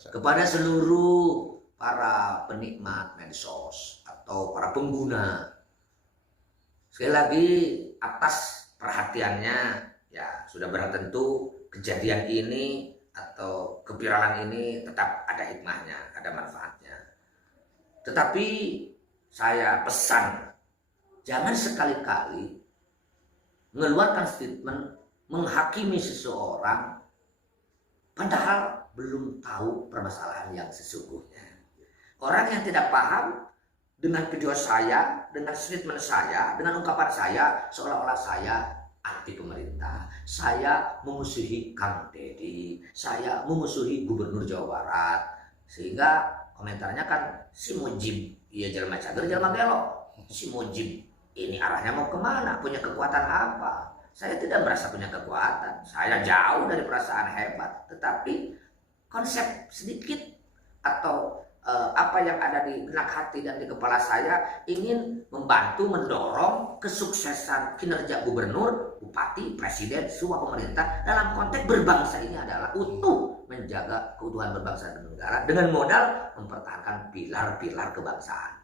Kepada seluruh para penikmat medsos atau para pengguna, sekali lagi atas perhatiannya, ya sudah barang tentu kejadian ini atau keviralan ini tetap ada hikmahnya, ada manfaatnya. Tetapi saya pesan, jangan sekali-kali mengeluarkan statement menghakimi seseorang padahal belum tahu permasalahan yang sesungguhnya. Orang yang tidak paham dengan video saya, dengan statement saya, dengan ungkapan saya, seolah-olah saya anti pemerintah, saya memusuhi Kang Deddy, saya memusuhi Gubernur Jawa Barat, sehingga komentarnya kan si Mujib, iya jalan cager, jalan belok, si Mujib ini arahnya mau kemana, punya kekuatan apa? Saya tidak merasa punya kekuatan, saya jauh dari perasaan hebat, tetapi konsep sedikit atau apa yang ada di benak hati dan di kepala saya ingin membantu mendorong kesuksesan kinerja gubernur, bupati, presiden, semua pemerintah dalam konteks berbangsa ini adalah utuh menjaga keutuhan berbangsa dan negara dengan modal mempertahankan pilar-pilar kebangsaan.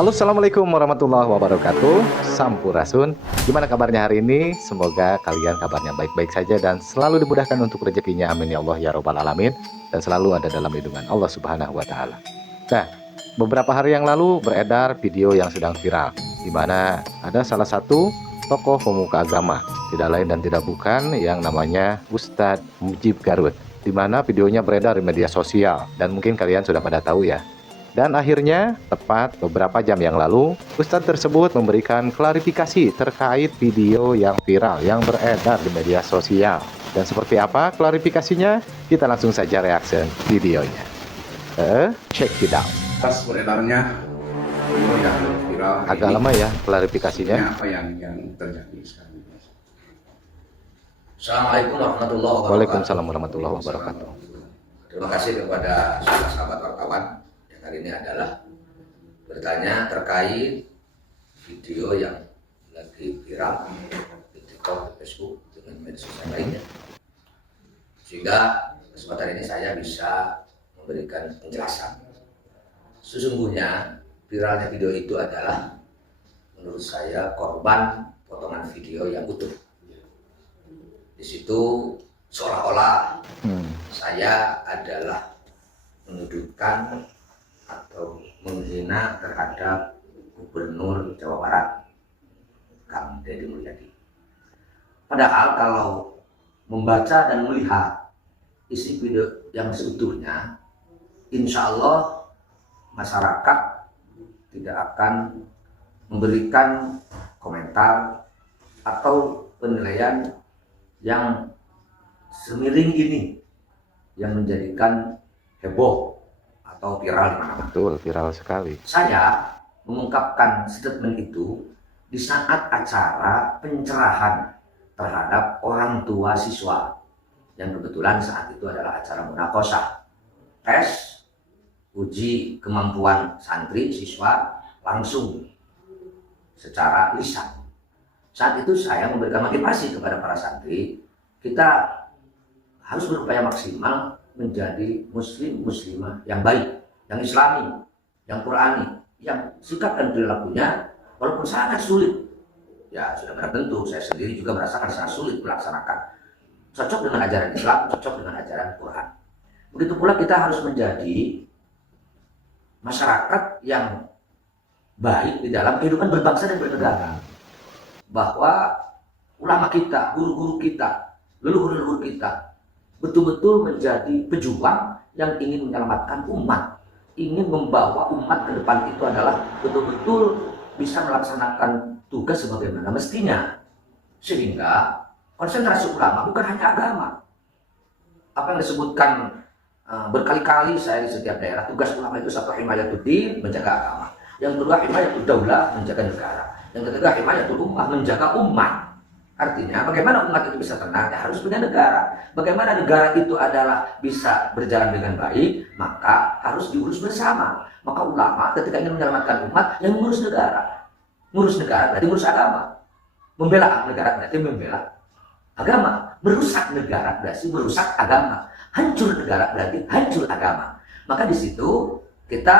Halo, assalamualaikum warahmatullahi wabarakatuh. Sampurasun. Gimana kabarnya hari ini? Semoga kalian kabarnya baik-baik saja dan selalu dimudahkan untuk rezekinya. Amin ya Allah ya Rabbal Alamin. Dan selalu ada dalam lindungan Allah Subhanahu wa Ta'ala. Nah, beberapa hari yang lalu beredar video yang sedang viral, di mana ada salah satu tokoh pemuka agama, tidak lain dan tidak bukan yang namanya Ustadz Mujib Garut, di mana videonya beredar di media sosial dan mungkin kalian sudah pada tahu ya. Dan akhirnya, tepat beberapa jam yang lalu, Ustadz tersebut memberikan klarifikasi terkait video yang viral yang beredar di media sosial. Dan seperti apa klarifikasinya? Kita langsung saja reaksi videonya. Check it out. Atas beredarnya video yang viral Agak ini, lama ya klarifikasinya. apa yang terjadi sekarang? Assalamualaikum warahmatullahi wabarakatuh. Waalaikumsalam warahmatullahi wabarakatuh. Terima kasih kepada sahabat wartawan yang kali ini adalah bertanya terkait video yang lagi viral di TikTok, di Facebook, dengan media sosial lainnya. Sehingga kesempatan ini saya bisa memberikan penjelasan. Sesungguhnya viralnya video itu adalah menurut saya korban potongan video yang utuh. Di situ seolah-olah saya adalah menuduhkan atau menghina terhadap Gubernur Jawa Barat, Kang Deddy Mulyadi. Padahal kalau membaca dan melihat isi video yang seutuhnya, insya Allah masyarakat tidak akan memberikan komentar atau penilaian yang semiring ini yang menjadikan heboh atau viral di mana-mana. Betul, viral sekali. Saya mengungkapkan statement itu di saat acara pencerahan terhadap orang tua siswa yang kebetulan saat itu adalah acara munakosah, tes uji kemampuan santri siswa langsung secara lisan. Saat itu saya memberikan motivasi kepada para santri, kita harus berupaya maksimal menjadi muslim-muslimah yang baik, yang islami, yang qurani, yang sikap dan perilakunya walaupun sangat sulit. Ya sudah benar tentu, saya sendiri juga merasakan sangat sulit melaksanakan. Cocok dengan ajaran Islam, cocok dengan ajaran Quran. Begitu pula kita harus menjadi masyarakat yang baik di dalam kehidupan berbangsa dan bernegara. Bahwa ulama kita, guru-guru kita, leluhur-leluhur kita betul-betul menjadi pejuang yang ingin menyelamatkan umat, ingin membawa umat ke depan itu adalah betul-betul bisa melaksanakan tugas sebagaimana mestinya. Sehingga konsentrasi ulama bukan hanya agama. Apa yang disebutkan berkali-kali saya di setiap daerah, tugas ulama itu satu, himayatuddin, menjaga agama. Yang kedua, himayatud daulah, menjaga negara. Yang ketiga, himayatul ummah, menjaga umat. Artinya bagaimana umat itu bisa tenang, ya harus punya negara. Bagaimana negara itu adalah bisa berjalan dengan baik, maka harus diurus bersama. Maka ulama ketika ingin menyelamatkan umat, yang mengurus negara. Ngurus negara berarti ngurus agama. Membela negara berarti membela agama. Merusak negara berarti merusak agama. Hancur negara berarti hancur agama. Maka di situ kita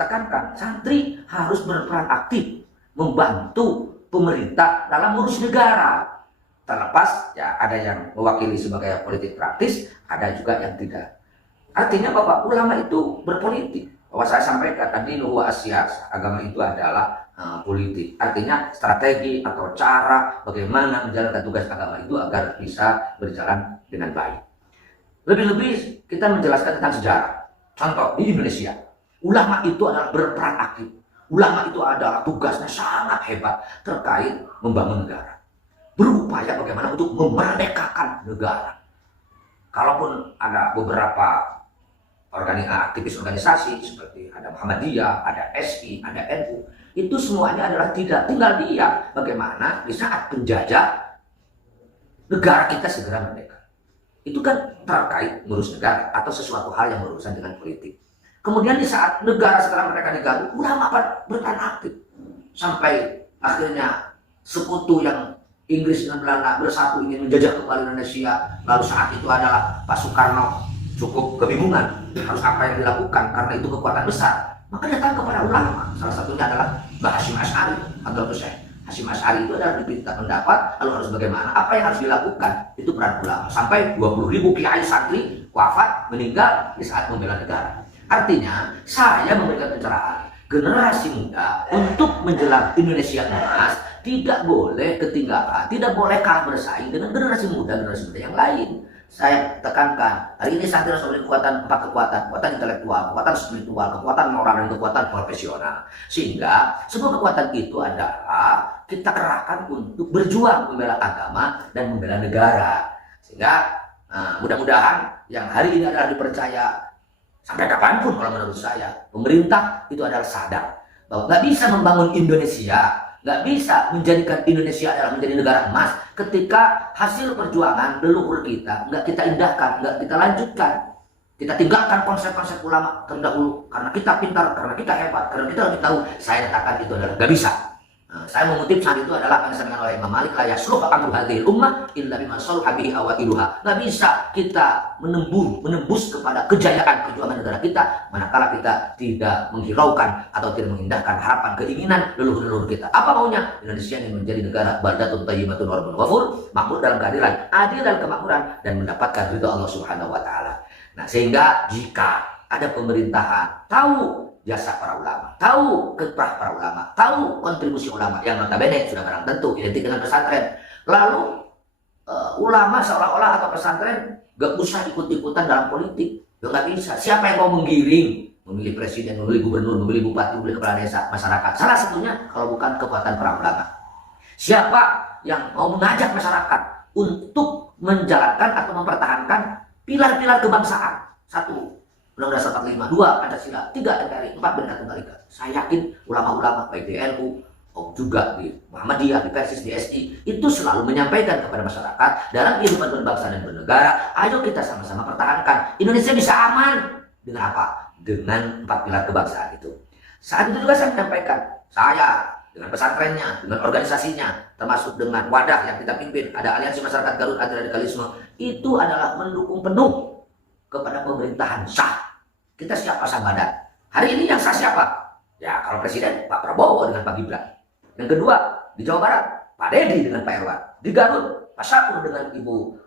tekankan santri harus berperan aktif membantu pemerintah dalam ngurus negara. Terlepas ya ada yang mewakili sebagai politik praktis, ada juga yang tidak. Artinya bahwa ulama itu berpolitik. Bahwa saya sampaikan tadi bahwa Asia agama itu adalah politik. Artinya strategi atau cara bagaimana menjalankan tugas agama itu agar bisa berjalan dengan baik. Lebih-lebih kita menjelaskan tentang sejarah. Contoh di Indonesia, ulama itu adalah berperan aktif. Ulama itu adalah tugasnya sangat hebat terkait membangun negara. Berupaya bagaimana untuk memerdekakan negara. Kalaupun ada beberapa aktivis organisasi seperti ada Muhammadiyah, ada SI, ada NU, itu semuanya adalah tidak tinggal diam bagaimana di saat penjajah negara kita segera merdeka. Itu kan terkait ngurus negara atau sesuatu hal yang berurusan dengan politik. Kemudian di saat negara setelah mereka digaruk, ulama berperan aktif sampai akhirnya sekutu yang Inggris dan Belanda bersatu ingin menjajah kembali Indonesia. Lalu saat itu adalah Pak Soekarno cukup kebingungan harus apa yang dilakukan karena itu kekuatan besar. Maka datang kepada ulama. Salah satunya adalah Mbah Hasyim Asy'ari atau Syekh Hasyim Asy'ari itu adalah diminta pendapat lalu harus bagaimana, apa yang harus dilakukan. Itu peran ulama. Sampai 20.000 kiai santri wafat meninggal di saat membela negara. Artinya saya memberikan pencerahan generasi muda untuk menjelang Indonesia emas tidak boleh ketinggalan, tidak boleh kalah bersaing dengan generasi muda yang lain. Saya tekankan, hari ini santri harus memiliki empat kekuatan intelektual, kekuatan spiritual, kekuatan moral, dan kekuatan profesional. Sehingga semua kekuatan itu adalah kita kerahkan untuk berjuang membela agama dan membela negara. Sehingga mudah-mudahan yang hari ini adalah dipercaya sampai kapanpun kalau menurut saya, pemerintah itu adalah sadar bahwa nggak bisa membangun Indonesia, nggak bisa menjadikan Indonesia adalah menjadi negara emas ketika hasil perjuangan leluhur kita nggak kita indahkan, nggak kita lanjutkan. Kita tinggalkan konsep-konsep ulama terdahulu karena kita pintar, karena kita hebat, karena kita lebih tahu. Saya katakan itu adalah nggak bisa. Saya mengutip saat itu adalah apa yang disampaikan oleh Imam Malik, la yasluhu amru hadhil ummah illa bima salaha bihi awailuha. Nggak bisa kita menembus kepada kejayaan perjuangan negara kita manakala kita tidak menghiraukan atau tidak mengindahkan harapan keinginan leluhur-leluhur kita. Apa maunya? Indonesia ingin menjadi negara baldatun thayyibatun wa rabbun ghafur, makmur dalam keadilan, adil dalam kemakmuran, dan mendapatkan ridha Allah Subhanahu wa taala. Nah, sehingga jika ada pemerintahan tahu jasa para ulama, tahu kiprah para ulama, tahu kontribusi ulama yang notabene sudah barang tentu identik dengan pesantren. Lalu ulama seolah-olah atau pesantren gak usah ikut-ikutan dalam politik. Ya gak bisa. Siapa yang mau menggiring, memilih presiden, memilih gubernur, memilih bupati, memilih kepala desa, masyarakat? Salah satunya kalau bukan kekuatan para ulama. Siapa yang mau mengajak masyarakat untuk menjalankan atau mempertahankan pilar-pilar kebangsaan? 1. Undang-Undang 45, 2 Pancasila, 3 NKRI, 4 Bhinneka Tunggal Ika. Saya yakin ulama-ulama baik di NU juga di Muhammadiyah, di Persis, di SI itu selalu menyampaikan kepada masyarakat dalam kehidupan berbangsa dan bernegara, ayo kita sama-sama pertahankan. Indonesia bisa aman dengan apa? Dengan 4 pilar kebangsaan itu. Saat itu juga saya menyampaikan, saya dengan pesantrennya, dengan organisasinya, termasuk dengan wadah yang kita pimpin, ada Aliansi Masyarakat Garut Anti Radikalisme, itu adalah mendukung penuh kepada pemerintahan sah. Kita siap pasang badan. Hari ini yang sah siapa? Ya kalau presiden Pak Prabowo dengan Pak Gibran. Yang kedua di Jawa Barat Pak Dedi dengan Pak Erwan. Di Garut Pak Sakur dengan Ibu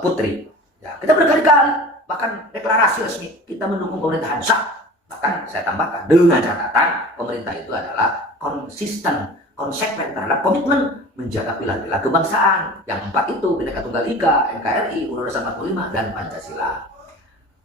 Putri. Ya kita berkali-kali bahkan deklarasi resmi kita mendukung pemerintahan sah. Bahkan saya tambahkan dengan catatan pemerintah itu adalah konsisten, konsekuen terhadap komitmen menjaga pilar-pilar kebangsaan. Yang 4 itu Bhinneka Tunggal Ika, NKRI, Undang-Undang 45 dan Pancasila.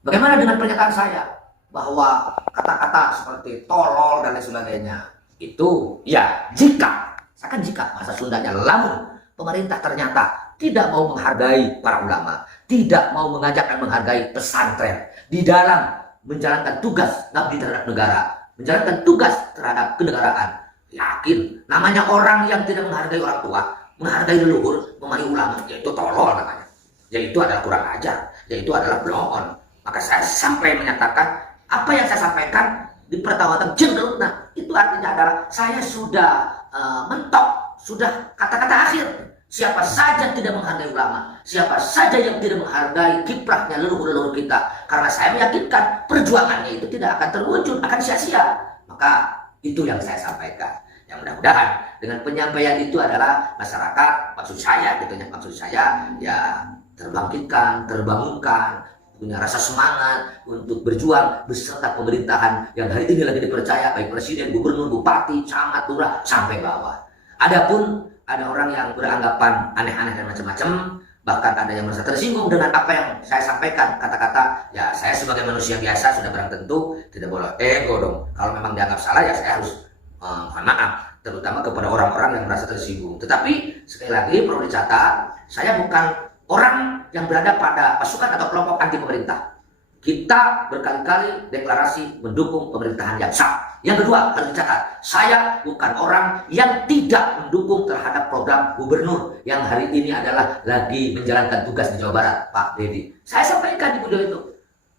Bagaimana dengan pernyataan saya bahwa kata-kata seperti tolol dan lain sebagainya itu ya jika bahasa Sundanya lamun pemerintah ternyata tidak mau menghargai para ulama, tidak mau mengajak dan menghargai pesantren di dalam menjalankan tugas ngabdi terhadap negara, menjalankan tugas terhadap kenegaraan, yakin namanya orang yang tidak menghargai orang tua, menghargai leluhur, menghargai ulama, yaitu tolol namanya, yaitu adalah kurang ajar, yaitu adalah blow on. Maka saya sampai menyatakan apa yang saya sampaikan di pertawatan cenderung, nah itu artinya adalah saya sudah mentok, sudah kata-kata akhir Siapa saja tidak menghargai ulama, siapa saja yang tidak menghargai kiprahnya leluhur-leluhur kita, karena saya meyakinkan perjuangannya itu tidak akan terwujud, akan sia-sia. Maka itu yang saya sampaikan. Yang mudah-mudahan dengan penyampaian itu adalah masyarakat, maksud saya ya terbangkitkan, terbangunkan, punya rasa semangat untuk berjuang beserta pemerintahan yang hari ini lagi dipercaya, baik presiden, gubernur, bupati, camat, lurah, sampai bawah. Adapun ada orang yang beranggapan aneh-aneh dan macam-macam, bahkan ada yang merasa tersinggung dengan apa yang saya sampaikan, kata-kata, ya saya sebagai manusia biasa sudah barang tentu tidak boleh ego dong. Kalau memang dianggap salah ya saya harus mohon maaf, terutama kepada orang-orang yang merasa tersinggung. Tetapi sekali lagi perlu dicatat, saya bukan orang yang berada pada pasukan atau kelompok anti pemerintah. Kita berkali-kali deklarasi mendukung pemerintahan yang sah. Yang kedua, harus dicatat, saya bukan orang yang tidak mendukung terhadap program gubernur yang hari ini adalah lagi menjalankan tugas di Jawa Barat, Pak Dedi. Saya sampaikan di video itu,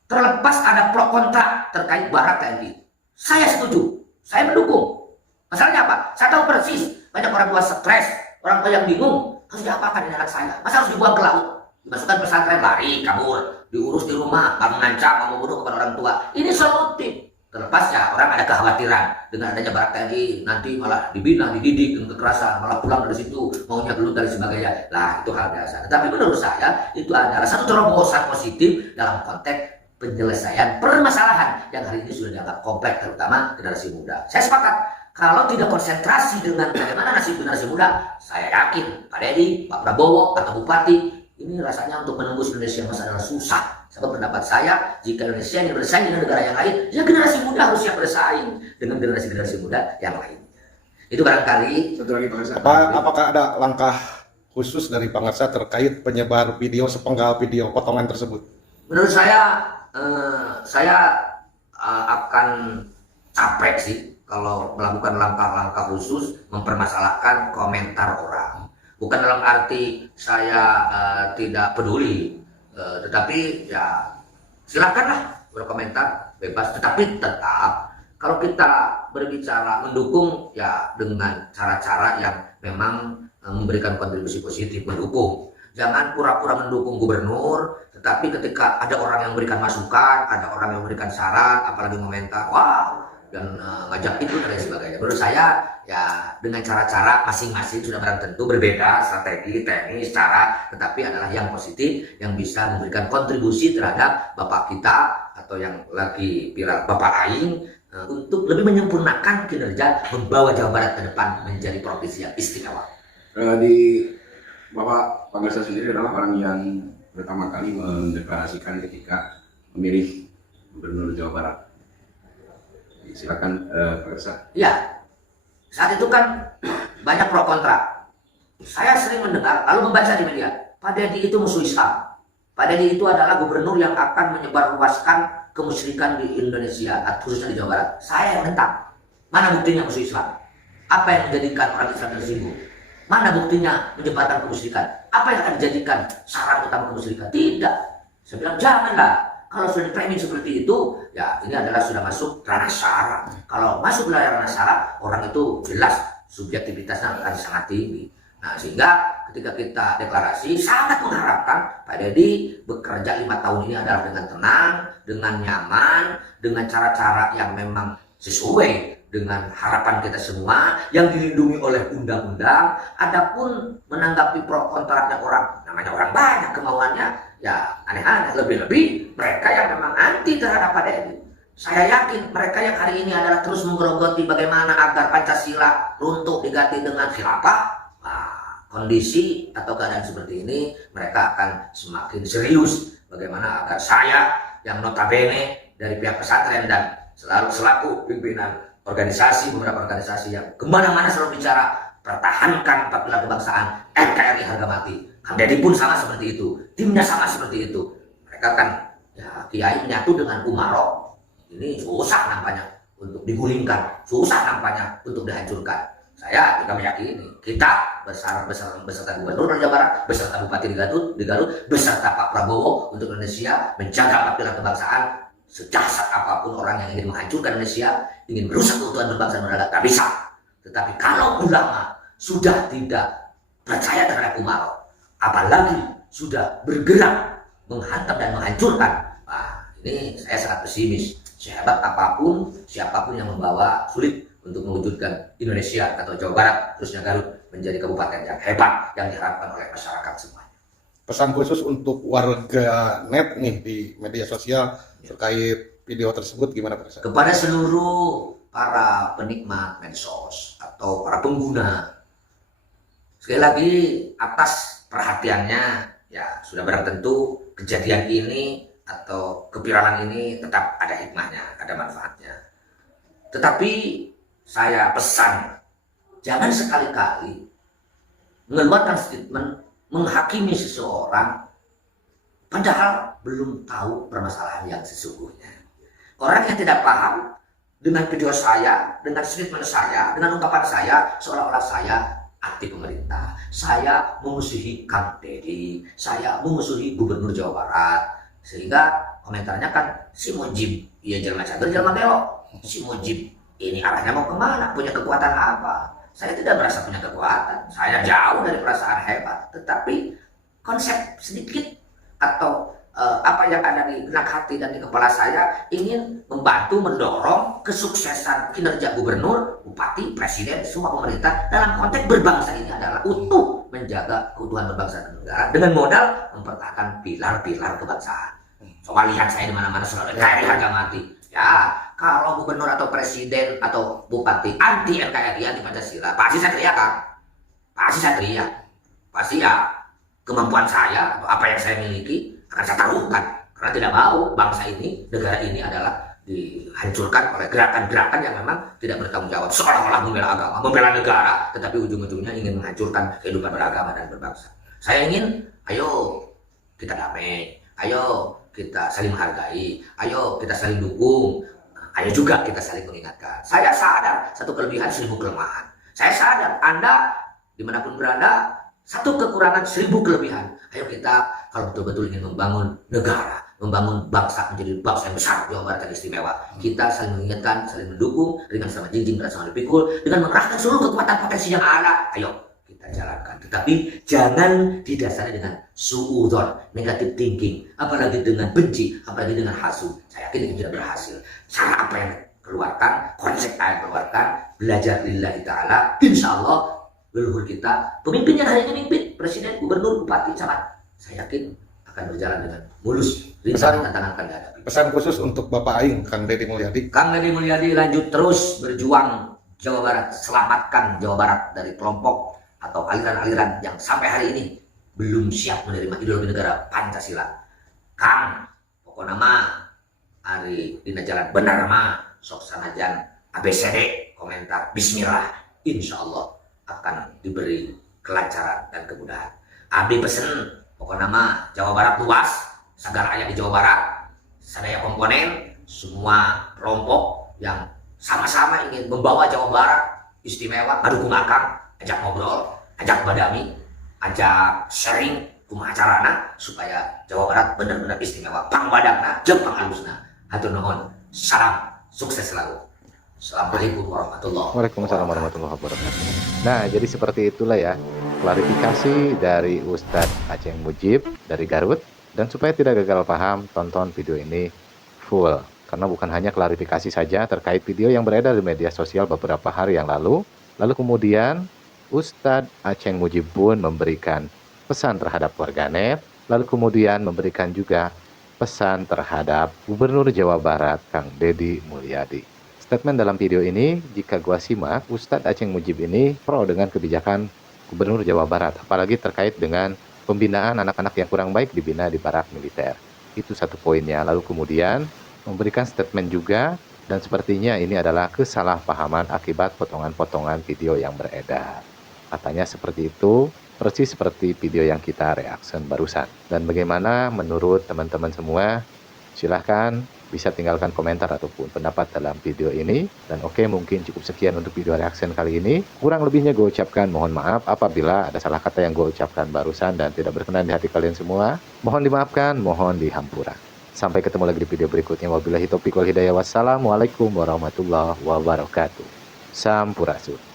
terlepas ada pro kontra terkait Barat TNI, saya setuju, saya mendukung. Masalahnya apa? Saya tahu persis banyak orang tua stres, orang tua yang bingung, harus diapakan ini anak saya? Masa harus dibuang ke laut? Dimasukkan pesantren, lari, kabur, diurus di rumah, mengancam, mau membunuh kepada orang tua. Ini solutif. Terlepas ya orang ada kekhawatiran dengan adanya Barat TNI nanti malah dibina, dididik dengan kekerasan, malah pulang dari situ maunya gelut dan sebagainya. Lah itu hal biasa. Tetapi menurut saya itu adalah satu terobosan positif dalam konteks penyelesaian permasalahan yang hari ini sudah dianggap kompleks, terutama generasi muda. Saya sepakat. Kalau tidak konsentrasi dengan bagaimana nasib generasi muda, saya yakin Pak Dedi, Pak Prabowo, atau Bupati, ini rasanya untuk menembus Indonesia masa adalah susah. Sebab pendapat saya, jika Indonesia ini bersaing dengan negara yang lain, ya generasi muda harus siap bersaing dengan generasi-generasi muda yang lain. Itu barangkali. Satu lagi Pak Ngersa. Apakah ada langkah khusus dari Pak Ngersa terkait penyebar video sepenggal video potongan tersebut? Menurut saya akan capek sih kalau melakukan langkah-langkah khusus mempermasalahkan komentar orang. Bukan dalam arti saya tidak peduli, tetapi ya silakanlah berkomentar bebas. Tetapi tetap kalau kita berbicara mendukung ya dengan cara-cara yang memang memberikan kontribusi positif, mendukung. Jangan pura-pura mendukung gubernur, tetapi ketika ada orang yang memberikan masukan, ada orang yang memberikan saran, apalagi komentar, wah, dan ngajak itu dan lain sebagainya. Menurut saya ya dengan cara-cara masing-masing sudah barang tentu berbeda strategi, teknis, cara, tetapi adalah yang positif yang bisa memberikan kontribusi terhadap bapak kita atau yang lagi viral bapak Aing untuk lebih menyempurnakan kinerja membawa Jawa Barat ke depan menjadi provinsi yang istimewa. Di Bapak Pak Ngersa sendiri adalah orang yang pertama kali mendeklarasikan ketika memilih gubernur Jawa Barat. Silakan Pak Ngersa. Ya, saat itu kan banyak pro kontra. Saya sering mendengar, lalu membaca di media, Pak Dedi itu musuh Islam. Pak Dedi itu adalah gubernur yang akan menyebarluaskan kemusyrikan di Indonesia, khususnya di Jawa Barat. Saya yang mentang. Mana buktinya musuh Islam? Apa yang menjadikan orang Islam tersinggung? Mana buktinya menyebarkan kemusyrikan? Apa yang akan dijadikan sarana utama kemusyrikan? Tidak. Saya bilang janganlah. Kalau sudah di-framing seperti itu, ya ini adalah sudah masuk ranah syara. Kalau masuk ke ranah syara, orang itu jelas subjektivitasnya akan sangat tinggi. Nah, sehingga ketika kita deklarasi, sangat mengharapkan Pak Dedi bekerja 5 tahun ini adalah dengan tenang, dengan nyaman, dengan cara-cara yang memang sesuai dengan harapan kita semua, yang dilindungi oleh undang-undang. Adapun menanggapi pro kontranya orang, namanya orang banyak kemauannya, ya aneh-aneh. Lebih-lebih mereka yang memang anti terhadap Pak Dedi. Saya yakin mereka yang hari ini adalah terus menggerogoti bagaimana agar Pancasila runtuh diganti dengan khilafah. Nah, kondisi atau keadaan seperti ini, mereka akan semakin serius bagaimana agar saya yang notabene dari pihak pesantren dan selaku pimpinan organisasi, beberapa organisasi yang kemana-mana selalu bicara pertahankan 4 pilar kebangsaan, NKRI harga mati. Kang Dedi pun sama seperti itu, timnya sama seperti itu. Mereka kan ya kiai menyatu dengan Umaro, ini susah nampaknya untuk digulingkan, susah nampaknya untuk dihancurkan. Saya juga meyakini kita beserta Gubernur Jawa Barat, beserta Bupati di Garut, beserta Pak Prabowo untuk Indonesia menjaga 4 pilar kebangsaan. Sejasat apapun orang yang ingin menghancurkan Indonesia, ingin merusak keutuhan berbangsa dan bernegara, tak bisa. Tetapi kalau ulama sudah tidak percaya terhadap Umaro, apalagi sudah bergerak menghantam dan menghancurkan. Nah, ini saya sangat pesimis. Sehebat apapun, siapapun yang membawa, sulit untuk mewujudkan Indonesia atau Jawa Barat, khususnya Garut, menjadi kabupaten yang hebat yang diharapkan oleh masyarakat semuanya. Pesan khusus untuk warga net nih di media sosial terkait video tersebut gimana Pak Ustadz? Kepada seluruh para penikmat medsos atau para pengguna, sekali lagi atas perhatiannya, ya sudah barang tentu kejadian ini atau keviralan ini tetap ada hikmahnya, ada manfaatnya. Tetapi saya pesan, jangan sekali-kali mengeluarkan statement menghakimi seseorang padahal belum tahu permasalahan yang sesungguhnya. Orang yang tidak paham dengan video saya, dengan statement saya, dengan ungkapan saya, seolah-olah saya anti pemerintah, saya memusuhi Kang Deddy, saya memusuhi Gubernur Jawa Barat, sehingga komentarnya kan si Mujib, ya jalan cager, jalan belok, si Mujib ini arahnya mau kemana, punya kekuatan apa? Saya tidak merasa punya kekuatan, saya jauh dari perasaan hebat, tetapi konsep sedikit atau apa yang ada di benak hati dan di kepala saya ingin membantu mendorong kesuksesan kinerja gubernur, bupati, presiden, semua pemerintah dalam konteks berbangsa ini adalah utuh menjaga keutuhan berbangsa dan negara dengan modal mempertahankan pilar-pilar kebangsaan. Coba lihat saya di mana-mana selalu NKRI harga mati. Ya, kalau gubernur atau presiden atau bupati anti NKRI, anti Pancasila, pasti saya teriak kan? Pasti saya teriak. Pasti ya kemampuan saya atau apa yang saya miliki akan saya taruhkan. Karena tidak mau bangsa ini, negara ini adalah dihancurkan oleh gerakan-gerakan yang memang tidak bertanggung jawab. Seolah-olah membela agama, membela negara, tetapi ujung-ujungnya ingin menghancurkan kehidupan beragama dan berbangsa. Saya ingin, ayo kita damai, ayo kita saling menghargai, ayo kita saling dukung, ayo juga kita saling mengingatkan. Saya sadar satu kelebihan 1000 kelemahan. Saya sadar Anda dimanapun berada satu kekurangan 1000 kelebihan. Ayo kita kalau betul-betul ingin membangun negara, membangun bangsa menjadi bangsa yang besar, Jawa Barat yang istimewa, kita saling mengingatkan, saling mendukung, dengan sama jinjing dan sama dipikul, dengan mengerahkan seluruh kekuatan potensi yang ada. Ayo kita jalankan, tetapi jangan didasari dengan suudzon, negative thinking, apalagi dengan benci, apalagi dengan hasud. Saya yakin itu tidak berhasil. Cara apa yang keluarkan, konsep yang keluarkan, belajar lillahi ta'ala, insya Allah leluhur kita, pemimpin yang hari ini mimpin, presiden, gubernur, bupati, camat, saya yakin akan berjalan dengan mulus. Tantangan akan dihadapi. Pesan khusus untuk Bapak Aing, Kang Deddy Mulyadi. Kang Deddy Mulyadi, lanjut terus berjuang Jawa Barat, selamatkan Jawa Barat dari kelompok atau aliran-aliran yang sampai hari ini belum siap menerima ideologi negara Pancasila. Kang, pokoknya mah hari dina jalan benar mah sok sanajan ABCD komentar Bismillah, insya Allah akan diberi kelancaran dan kemudahan. Abdi pesen pokoknya mah Jawa Barat luas, segala ayat di Jawa Barat, sadaya komponen, semua kelompok yang sama-sama ingin membawa Jawa Barat istimewa, ngadukung akang, ajak ngobrol, ajak badami, ajak sharing kumaha carana supaya Jawa Barat benar-benar istimewa, pangbadangna jeung pangalusna. Hatur nuhun, salam sukses selalu. Assalamualaikum warahmatullahi wabarakatuh. Waalaikumsalam warahmatullahi wabarakatuh. Nah, jadi seperti itulah ya klarifikasi dari Ustadz Aceng Mujib dari Garut. Dan supaya tidak gagal paham, tonton video ini full. Karena bukan hanya klarifikasi saja terkait video yang beredar di media sosial beberapa hari yang lalu. Lalu kemudian Ustadz Aceng Mujib pun memberikan pesan terhadap warganet. Lalu kemudian memberikan juga pesan terhadap Gubernur Jawa Barat, Kang Deddy Mulyadi. Statement dalam video ini, jika gua simak, Ustadz Aceng Mujib ini pro dengan kebijakan Gubernur Jawa Barat, apalagi terkait dengan pembinaan anak-anak yang kurang baik dibina di barak militer. Itu satu poinnya. Lalu kemudian memberikan statement juga, dan sepertinya ini adalah kesalahpahaman akibat potongan-potongan video yang beredar. Katanya seperti itu, persis seperti video yang kita reaction barusan. Dan bagaimana menurut teman-teman semua? Silahkan bisa tinggalkan komentar ataupun pendapat dalam video ini. Dan oke, mungkin cukup sekian untuk video reaction kali ini. Kurang lebihnya gue ucapkan mohon maaf apabila ada salah kata yang gue ucapkan barusan dan tidak berkenan di hati kalian semua. Mohon dimaafkan, mohon dihampura. Sampai ketemu lagi di video berikutnya. Wabillahi taufiq wal hidayah. Wassalamualaikum warahmatullahi wabarakatuh. Sampurasun.